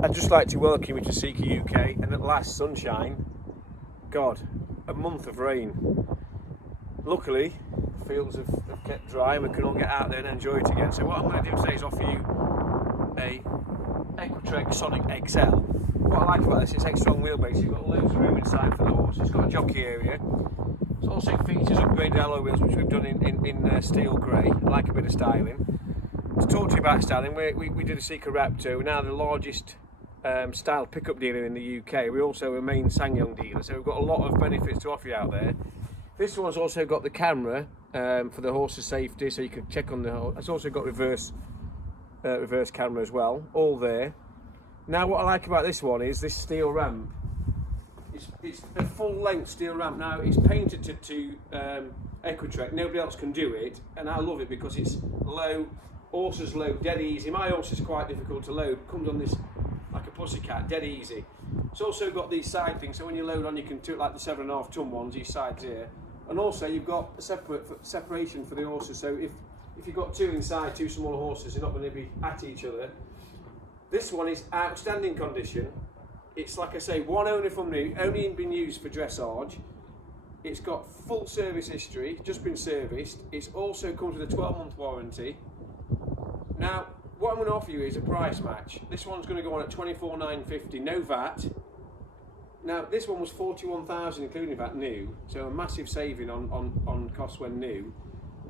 I'd just like to welcome you to Seeker UK, and at last sunshine. God, a month of rain. Luckily, the fields have kept dry and we can all get out there and enjoy it again. So what I'm going to do today is offer you a Equitrek Sonic Exel. What I like about this is extra long wheelbase. You've got loads of room inside for the horse. It's got a jockey area. It also features upgraded alloy wheels, which we've done in steel grey. I like a bit of styling. To talk to you about styling, we did a Seeker Raptor. We're now the largest style pickup dealer in the UK. We're also a main SsangYong dealer, so we've got a lot of benefits to offer you out there. This one's also got the camera for the horse's safety, so you can check on the horse. It's also got reverse camera as well, all there. Now what I like about this one is this steel ramp. It's a full length steel ramp. Now it's painted to Equitrek, nobody else can do it, and I love it because it's low, horses load dead easy. My horse is quite difficult to load, comes on this like a pussycat, dead easy. It's also got these side things, so when you load on you can do it like the 7.5 ton ones, these sides here. And also you've got a separation for the horses, so if you've got two inside, two smaller horses, they're not going to be at each other. This one is outstanding condition. It's like I say, one owner from new, only been used for dressage. It's got full service history, just been serviced. It's also comes with a 12-month warranty. Now, what I'm going to offer you is a price match. This one's going to go on at $24,950, no VAT. Now, this one was $41,000 including VAT new, so a massive saving on costs when new.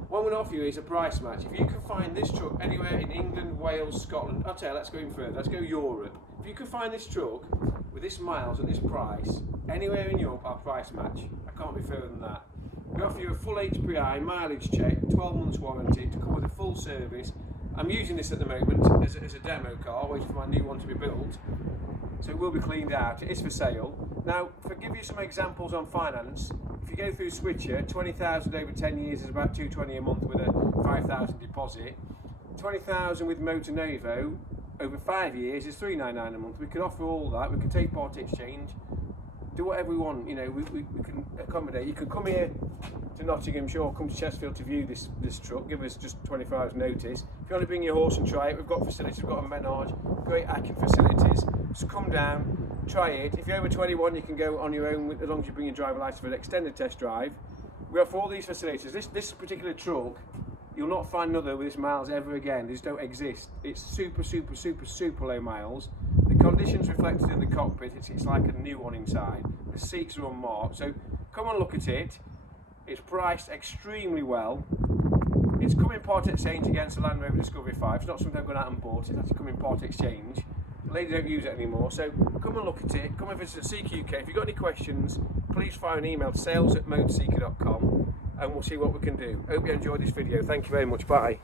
What I'm going to offer you is a price match. If you can find this truck anywhere in England, Wales, Scotland, I'll tell you, let's go even further, let's go Europe. If you can find this truck with this miles at this price, anywhere in Europe, I'll price match. I can't be further than that. We offer you a full HPI, mileage check, 12 months warranty to come with a full service. I'm using this at the moment as a demo car, waiting for my new one to be built. So it will be cleaned out, it is for sale. Now, to give you some examples on finance, if you go through Switcher, 20,000 over 10 years is about $220 a month with a 5,000 deposit. 20,000 with Motor Novo over 5 years is $399 a month. We can offer all that, we can take part exchange, do whatever we want, you know, we can accommodate. You can come here to Nottinghamshire or come to Chesterfield to view this truck, give us just 24 hours notice. If you want to bring your horse and try it, we've got facilities, we've got a menage, great hacking facilities. Just come down, try it. If you're over 21 you can go on your own as long as you bring your driver licence for an extended test drive. We offer all these facilities. This particular truck, you'll not find another with this miles ever again. They just don't exist. It's super low miles. The conditions reflected in the cockpit, it's like a new one inside. The seats are unmarked, so come and look at it. It's priced extremely well. It's come in part exchange against the Land Rover Discovery 5. It's not something I've gone out and bought, it's actually come in part exchange. The ladies don't use it anymore, so come and look at it. Come and visit Seeker UK. If you've got any questions, please fire an email to sales@motorseeker.com and we'll see what we can do. Hope you enjoyed this video. Thank you very much. Bye.